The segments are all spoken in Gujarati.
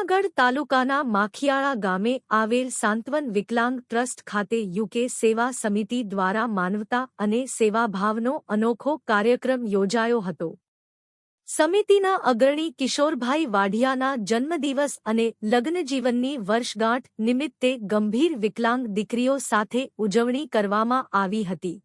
જૂનાગઢ તાલુકાના માખિયાળા ગામે આવેલ સાંત્વન વિકલાંગ ટ્રસ્ટ ખાતે યુકે સેવા સમિતિ દ્વારા માનવતા અને સેવાભાવનો અનોખો કાર્યક્રમ યોજાયો હતો। સમિતિના અગ્રણી કિશોરભાઈ વાઢિયાના જન્મદિવસ અને લગ્નજીવનની વર્ષગાંઠ નિમિત્તે ગંભીર વિકલાંગ દીકરીઓ સાથે ઉજવણી કરવામાં આવી હતી।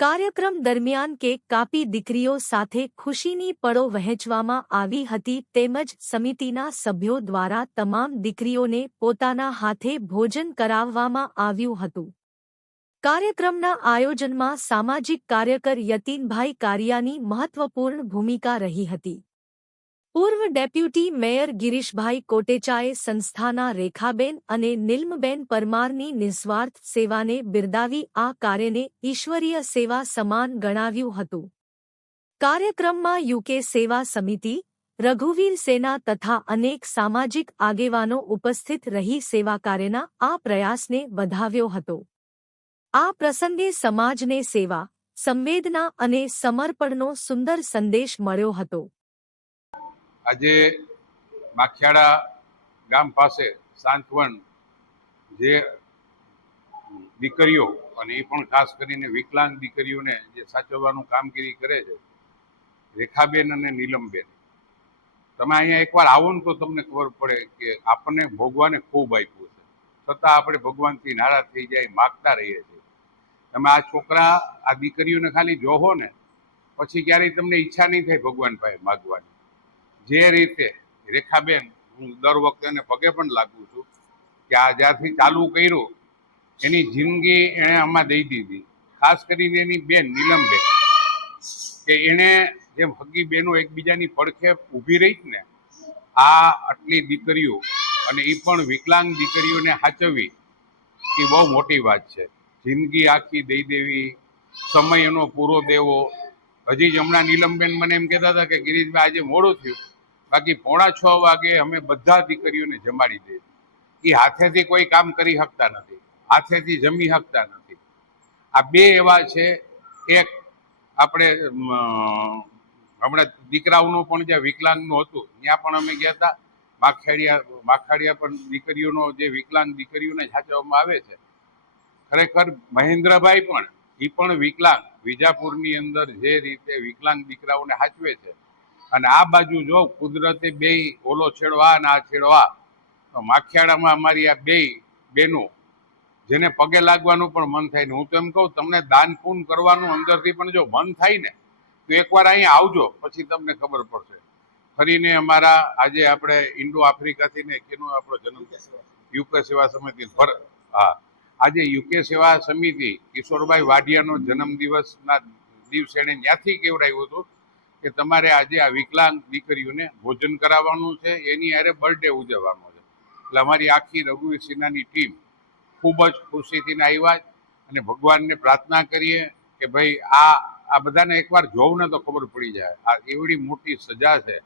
કાર્યક્રમ દરમિયાન કેક કાપી દીકરીઓ સાથે ખુશીની પળો વહેંચવામાં આવી હતી તેમજ સમિતિના સભ્યો દ્વારા તમામ દીકરીઓને પોતાના હાથે ભોજન કરાવવામાં આવ્યું હતું। કાર્યક્રમના આયોજનમાં સામાજિક કાર્યકર યતીનભાઈ કારિયાની મહત્વપૂર્ણ ભૂમિકા રહી હતી। પૂર્વ ડેપ્યુટી મેયર ગિરીશભાઈ કોટેચાએ સંસ્થાના રેખાબેન અને નિલમબેન પરમારની નિસ્વાર્થ સેવાને બિરદાવી આ કાર્યને ઈશ્વરીય સેવા સમાન ગણાવ્યું હતું। કાર્યક્રમમાં યુકે સેવા સમિતિ, રઘુવીર સેના તથા અનેક સામાજિક આગેવાનો ઉપસ્થિત રહી સેવાકાર્યના આ પ્રયાસને વધાવ્યો હતો। આ પ્રસંગે સમાજને સેવા, સંવેદના અને સમર્પણનો સુંદર સંદેશ મળ્યો હતો। આજે માખિયાળા ગામ પાસે સાંત્વન જે દીકરીઓ અને એ પણ ખાસ કરીને વિકલાંગ દીકરીઓને જે સાચવવાનું કામગીરી કરે છે રેખાબેન અને નીલમબેન, તમે અહીંયા એકવાર આવો ને તો તમને ખબર પડે કે આપણને ભોગવાને ખૂબ આપ્યું છે છતાં આપણે ભગવાનથી નારાજ થઈ જાય, માગતા રહીએ છીએ। તમે આ છોકરા આ દીકરીઓને ખાલી જોહો ને પછી ક્યારેય તમને ઈચ્છા નહીં થાય ભગવાન પાસે માગવાની। જે રીતે રેખાબેન, હું દર વખતે એને પગે પણ લાગુ છું કે આ જ્યારથી ચાલુ કર્યું એની જિંદગી એણે આમાં દઈ દીધી। ખાસ કરીને એની બેન નીલમબેન કે એણે જેમ હગી બહેનો એકબીજાની પડખે ઊભી રહી ને, આ આટલી દીકરીઓ અને એ પણ વિકલાંગ દીકરીઓને સાચવવી એ બહુ મોટી વાત છે। જિંદગી આખી દઈ દેવી, સમય એનો પૂરો દેવો। હજી જ હમણાં નીલમબેન મને એમ કહેતા હતા કે ગિરીશભાઈ આજે મોડું થયું, બાકી 5:45 વાગે અમે બધા દીકરીઓને જમાડી દઈએ। એ હાથેથી કોઈ કામ કરી શકતા નથી, હાથેથી જમી શકતા નથી। આ બે એવા છે। એક આપણે હમણાં દીકરાઓનું પણ જે વિકલાંગનું હતું ત્યાં પણ અમે ગયા હતા। માખિયાળિયા પણ દીકરીઓનો જે વિકલાંગ દીકરીઓને સાચવવામાં આવે છે। ખરેખર મહેન્દ્રભાઈ પણ, એ પણ વિકલાંગ, વિજાપુરની અંદર જે રીતે વિકલાંગ દીકરાઓને સાચવે છે અને આ બાજુ જો કુદરતે બે ઓલો છેડો આ અને આ છેડો આ, તો માખિયાળામાં અમારી આ બે બેનો જેને પગે લાગવાનું પણ મન થાય ને, હું તો એમ કહું તમને દાન પૂન કરવાનું અંદરથી પણ જો મન થાય ને તો એકવાર અહીંયા આવજો, પછી તમને ખબર પડશે। ફરીને અમારા આજે આપણે ઇન્ડો આફ્રિકાથી ને કેનો આપણો જન્મ યુકે સેવા સમિતિ આજે યુકે સેવા સમિતિ કિશોરભાઈ વાઢિયાનો જન્મદિવસના દિવસે એણે ત્યાંથી કેવડાવ્યું હતું કે તમારે આજે આ વિકલાંગ દીકરીઓને ભોજન કરાવવાનું છે, એની હારે બર્થડે ઉજવવાનો છે। એટલે અમારી આખી રઘુવીર સેનાની ટીમ ખૂબ જ ખુશીથી આવ્યા અને ભગવાનને પ્રાર્થના કરીએ કે ભાઈ આ બધાને એકવાર જોવું ને તો ખબર પડી જાય, આ એવડી મોટી સજા છે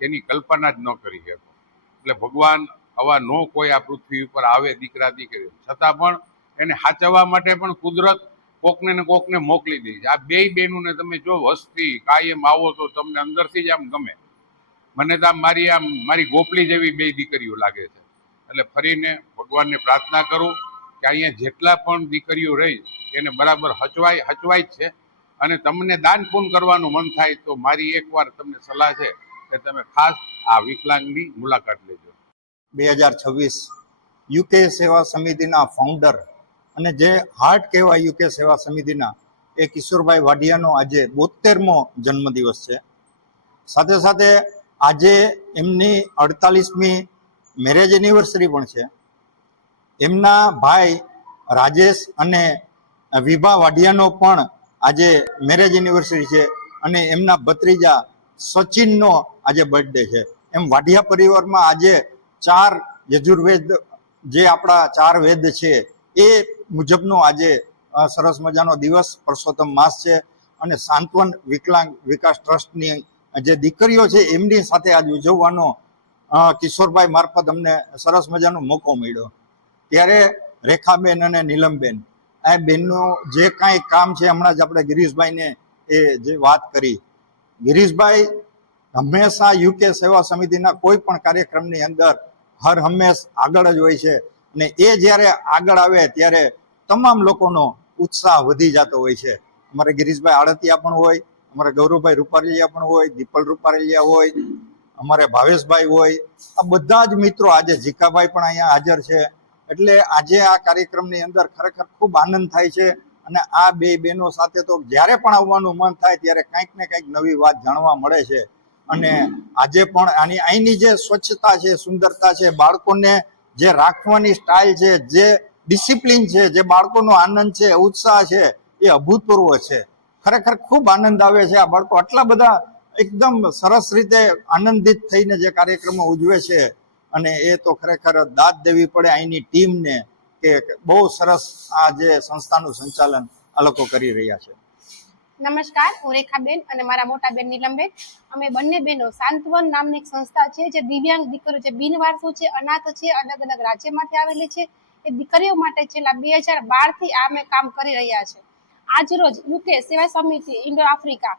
એની કલ્પના જ ન કરી શકો। એટલે ભગવાન આવા નો કોઈ આ પૃથ્વી ઉપર આવે દીકરા દીકરી, છતાં પણ એને સાચવવા માટે પણ કુદરત કોકને ને કોકને મોકલી દે છે। આ બે બહેનોને તમે જો વસ્તી કાયમ આવો તો તમને અંદરથી જ આમ ગમે। મને તો આમ મારી ગોપલી જેવી બે દીકરીઓ લાગે છે। એટલે ફરીને ભગવાનને પ્રાર્થના કરું કે અહીંયા જેટલા પણ દીકરીઓ રહી એને બરાબર હચવાય જ છે। અને તમને દાન પૂન કરવાનું મન થાય તો મારી એકવાર તમને સલાહ છે કે તમે ખાસ આ વિકલાંગની મુલાકાત લેજો। 2026 યુકે સેવા સમિતિના ફાઉન્ડર અને જે હાર્ટ કહેવાય યુકે સેવા સમિતિના એ કિશોરભાઈ વાઢિયાનો આજે 72મો જન્મદિવસ છે। સાથે સાથે આજે એમની 48મી મેરેજ એનિવર્સરી પણ છે। એમના ભાઈ રાજેશ અને વિભા વાઢિયાનો પણ આજે મેરેજ એનિવર્સરી છે અને એમના ભત્રીજા સચિનનો આજે બર્થડે છે। એમ વાઢિયા પરિવારમાં આજે 4 યજુર્વેદ જે આપણા 4 વેદ છે એ મુજબનો આજે સરસ મજાનો દિવસ પરસોત્તમ માસ છે અને સાંત્વન વિકલાંગ વિકાસ ટ્રસ્ટની જે દીકરીઓ છે એમની સાથે આજ ઉજવવાનો કિશોરભાઈ મારફત અમને સરસ મજાનો મોકો મળ્યો। ત્યારે રેખાબેન અને નીલમબેન આ બેનનું જે કાંઈ કામ છે, હમણાં જ આપણે ગિરીશભાઈને એ જે વાત કરી, ગિરીશભાઈ હંમેશા યુકે સેવા સમિતિના કોઈ પણ કાર્યક્રમની અંદર હર હંમેશ આગળ જ હોય છે અને એ જ્યારે આગળ આવે ત્યારે તમામ લોકોનો ઉત્સાહ વધી જતો હોય છે. અમારે ગિરીશભાઈ આડતિયા પણ હોય, અમારે ગૌરવભાઈ રૂપારેલિયા પણ હોય, દીપલ રૂપારેલિયા હોય, અમારે ભાવેશભાઈ હોય, આ બધા જ મિત્રો, આજે જીકાભાઈ પણ અહીંયા હાજર છે. એટલે આજે આ કાર્યક્રમની અંદર ખરેખર ખૂબ આનંદ થાય છે અને આ બે બહેનો સાથે તો જ્યારે પણ આવવાનું મન થાય ત્યારે કંઈક ને કંઈક નવી વાત જાણવા મળે છે. અને આજે પણ અહીંની જે સ્વચ્છતા છે, સુંદરતા છે, બાળકોને જે રાખવાની સ્ટાઇલ છે, જે ડિસિપ્લિન છે, જે બાળકોનો આનંદ છે, ઉત્સાહ છે, એ અભૂતપૂર્વ છે. ખરેખર ખૂબ આનંદ આવે છે. આ બાળકો આટલા બધા એકદમ સરસ રીતે આનંદિત થઈને જે કાર્યક્રમો ઉજવે છે અને એ તો ખરેખર દાદ દેવી પડે અહીંની ટીમને કે બહુ સરસ આ જે સંસ્થાનું સંચાલન આ લોકો કરી રહ્યા છે. નમસ્કાર, હું રેખાબેન અને મારા મોટા બેન નીલમબેન. અમે બંને બહેનો સાંત્વન નામની એક સંસ્થા છે જે દિવ્યાંગ દીકરીઓ જે બિનવારસુ છે, અનાથ છે, અલગ અલગ રાજ્યમાંથી આવેલી છે, એ દીકરીઓ માટે છેલ્લા 2012થી આ અમે કામ કરી રહ્યા છે. આજરોજ યુકે સેવા સમિતિ ઇન્ડો આફ્રિકા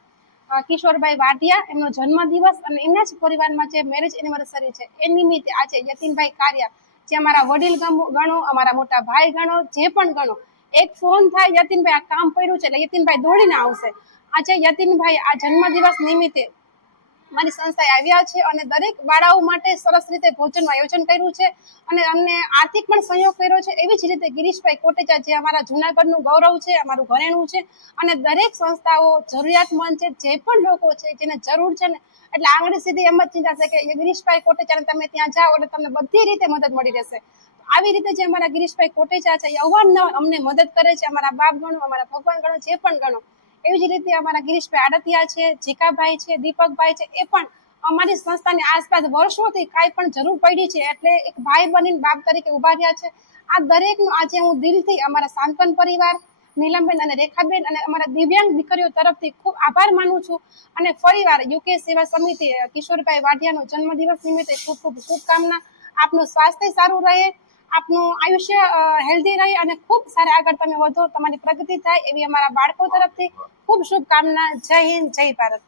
કિશોરભાઈ વાઢિયા એમનો જન્મદિવસ અને એમના જ પરિવારમાં જે મેરેજ એનિવર્સરી છે એ નિમિત્તે આજે યતીનભાઈ કારિયા, જે અમારા વડીલ ગણો, અમારા મોટા ભાઈ ગણો, જે પણ ગણો, એક ફોન થાય યતીનભાઈ આ કામ પડ્યું છે એટલે યતીનભાઈ દોડીને આવશે. આજે યતીનભાઈ આ જન્મદિવસ નિમિત્તે મારી સંસ્થાએ આવ્યા છે અને દરેક બાળાઓ માટે સરસ રીતે ભોજનનું આયોજન કર્યું છે અને અમને આર્થિક પણ સહયોગ કર્યો છે. એવી જ રીતે ગિરીશભાઈ કોટેચા, જે અમારા જૂનાગઢનું ગૌરવ છે, અમારું ઘરેણું છે, અને દરેક સંસ્થાઓ જરૂરિયાતમંદ છે, જે પણ લોકો છે જેને જરૂર છે ને, એટલે આંગળી સીધી એમ જ ચિંતા છે કે ગિરીશભાઈ કોટેચાને તમે ત્યાં જાઓ એટલે તમને બધી રીતે મદદ મળી રહેશે. આવી રીતે જે અમારા ગિરીશભાઈ કોટેચા છે એ અવારનવાર અમને મદદ કરે છે, અમારા બાપ ગણો, અમારા ભગવાન ગણો, જે પણ ગણો. એવી જ રીતે અમારા ગિરીશભાઈ આડતિયા છે, જીકાભાઈ છે, દીપકભાઈ છે, એ પણ અમારી સંસ્થાની આસપાસ વર્ષોથી કાંઈ પણ જરૂર પડી છે એટલે એક ભાઈ બનીને બાપ તરીકે ઉભા રહ્યા છે. આ દરેકનો આજે હું દિલથી અમારા સાંત્વન પરિવાર, નીલમબેન અને રેખાબેન અને અમારા દિવ્યાંગ દીકરીઓ તરફથી ખૂબ આભાર માનું છું. અને ફરીવાર યુકે સેવા સમિતિ કિશોરભાઈ વાઢિયાનો જન્મદિવસ નિમિત્તે ખૂબ ખૂબ શુભકામના. આપનું સ્વાસ્થ્ય સારું રહે, આપનું આયુષ્ય હેલ્ધી રહે અને ખૂબ સારા આગળ તમે વધો, તમારી પ્રગતિ થાય એવી અમારા બાળકો તરફથી ખૂબ શુભકામના. જય હિન્દ, જય ભારત.